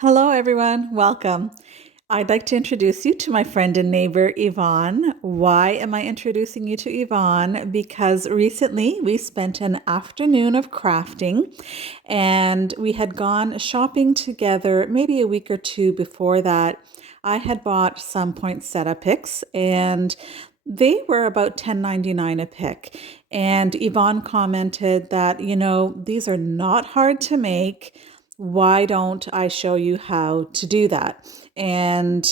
Hello, everyone. Welcome. I'd like to introduce you to my friend and neighbor, Yvonne. Why am I introducing you to Yvonne? Because recently we spent an afternoon of crafting and we had gone shopping together maybe a week or two before that. I had bought some poinsettia picks and they were about $10.99 a pick. And Yvonne commented that, these are not hard to make. Why don't I show you how to do that? And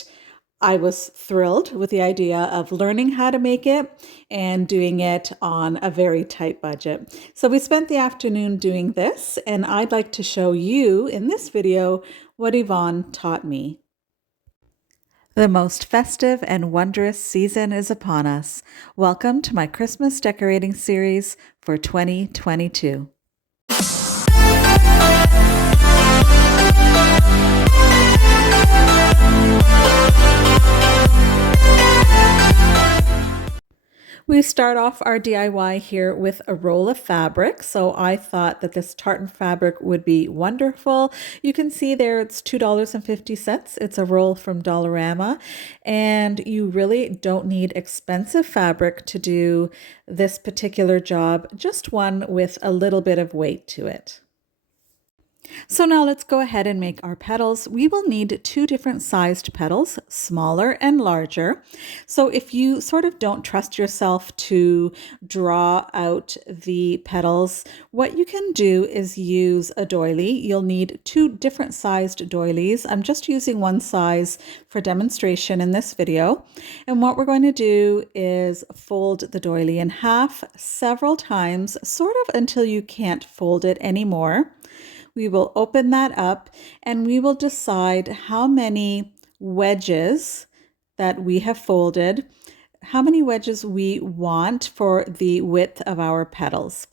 I was thrilled with the idea of learning how to make it and doing it on a very tight budget. So we spent the afternoon doing this, and I'd like to show you in this video what Yvonne taught me. The most festive and wondrous season is upon us. Welcome to my Christmas decorating series for 2022. We start off our DIY here with a roll of fabric. So I thought that this tartan fabric would be wonderful. You can see there it's $2.50. It's a roll from Dollarama. And you really don't need expensive fabric to do this particular job, just one with a little bit of weight to it. So now let's go ahead and make our petals. We will need two different sized petals, smaller and larger. So if you sort of don't trust yourself to draw out the petals, what you can do is use a doily. You'll need two different sized doilies. I'm just using one size for demonstration in this video. And what we're going to do is fold the doily in half several times, sort of until you can't fold it anymore. We will open that up and we will decide how many wedges that we have folded, how many wedges we want for the width of our petals.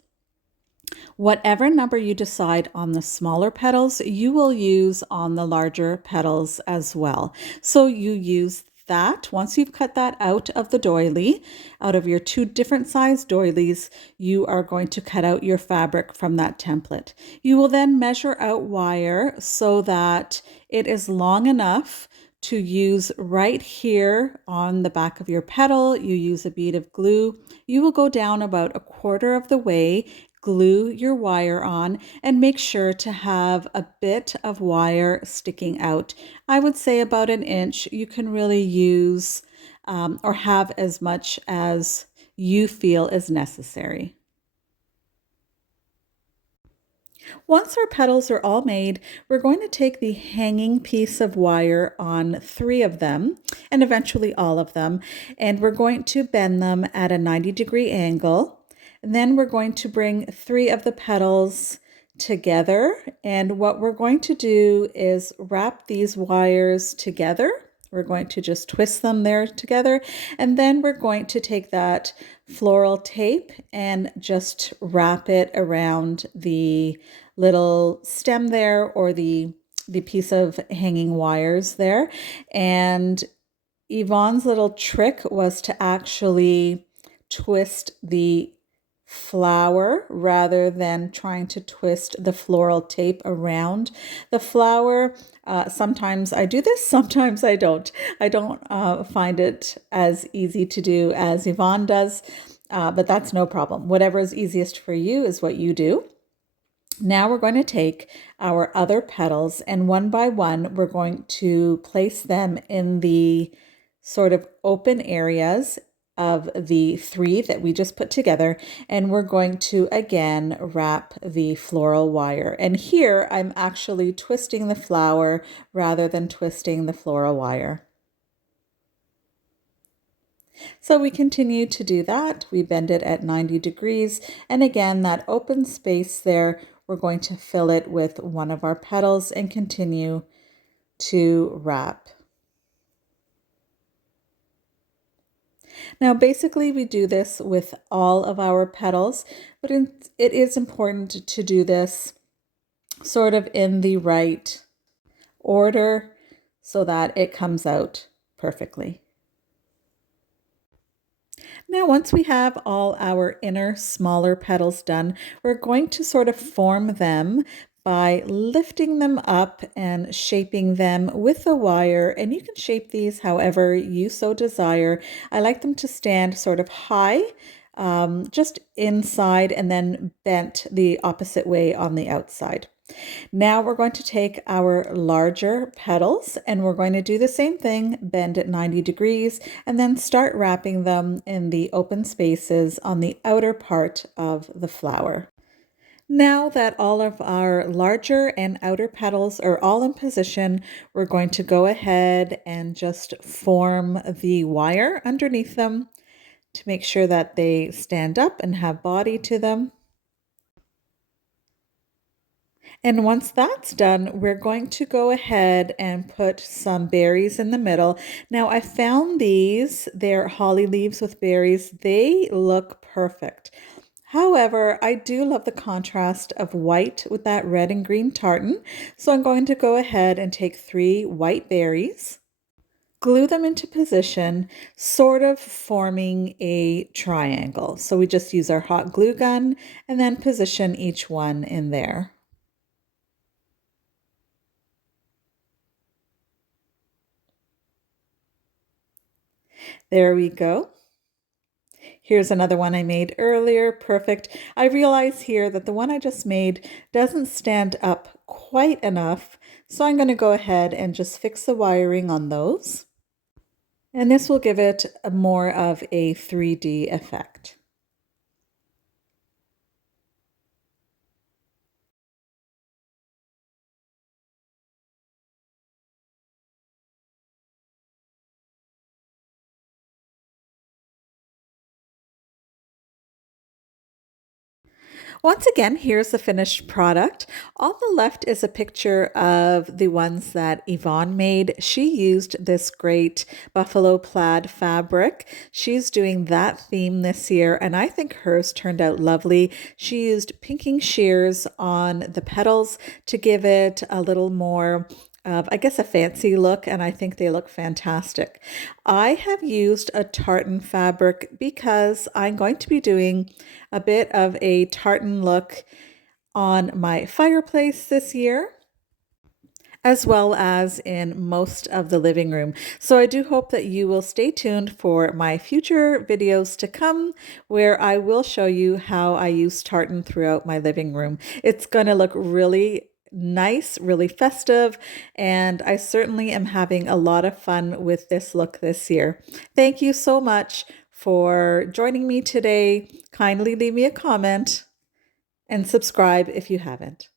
Whatever number you decide on the smaller petals, you will use on the larger petals as well. So you use that. Once you've cut that out of the doily, out of your two different size doilies, you are going to cut out your fabric from that template. You will then measure out wire so that it is long enough to use right here on the back of your petal. You use a bead of glue. You will go down about a quarter of the way, glue your wire on, and make sure to have a bit of wire sticking out. I would say about an inch. You can really use or have as much as you feel is necessary. Once our petals are all made, we're going to take the hanging piece of wire on three of them and eventually all of them, and we're going to bend them at a 90-degree angle. And then we're going to bring three of the petals together. And what we're going to do is wrap these wires together. We're going to just twist them there together. And then we're going to take that floral tape and just wrap it around the little stem there or the piece of hanging wires there. And Yvonne's little trick was to actually twist the flower rather than trying to twist the floral tape around the flower. Sometimes I do this, sometimes I don't. I don't find it as easy to do as Yvonne does, but that's no problem. Whatever is easiest for you is what you do. Now we're going to take our other petals and one by one, we're going to place them in the sort of open areas of the three that we just put together, and we're going to again wrap the floral wire. And here I'm actually twisting the flower rather than twisting the floral wire. So we continue to do that. We bend it at 90 degrees, and again that open space there, we're going to fill it with one of our petals and continue to wrap. Now, basically, we do this with all of our petals, but it is important to do this sort of in the right order so that it comes out perfectly. Now, once we have all our inner smaller petals done, we're going to sort of form them by lifting them up and shaping them with a wire. And you can shape these however you so desire. I like them to stand sort of high, just inside, and then bent the opposite way on the outside. Now we're going to take our larger petals and we're going to do the same thing, bend at 90 degrees, and then start wrapping them in the open spaces on the outer part of the flower. Now that all of our larger and outer petals are all in position, we're going to go ahead and just form the wire underneath them to make sure that they stand up and have body to them. And once that's done, we're going to go ahead and put some berries in the middle. Now, I found these, they're holly leaves with berries. They look perfect. However, I do love the contrast of white with that red and green tartan. So I'm going to go ahead and take 3 white berries, glue them into position, sort of forming a triangle. So we just use our hot glue gun and then position each one in there. There we go. Here's another one I made earlier. Perfect. I realize here that the one I just made doesn't stand up quite enough, so I'm going to go ahead and just fix the wiring on those. And this will give it more of a 3D effect. Once again, here's the finished product. On the left is a picture of the ones that Yvonne made. She used this great buffalo plaid fabric. She's doing that theme this year, and I think hers turned out lovely. She used pinking shears on the petals to give it a little more of, I guess, a fancy look, and I think they look fantastic. I have used a tartan fabric because I'm going to be doing a bit of a tartan look on my fireplace this year, as well as in most of the living room. So I do hope that you will stay tuned for my future videos to come, where I will show you how I use tartan throughout my living room. It's going to look really nice, really festive, and I certainly am having a lot of fun with this look this year. Thank you so much for joining me today. Kindly leave me a comment and subscribe if you haven't.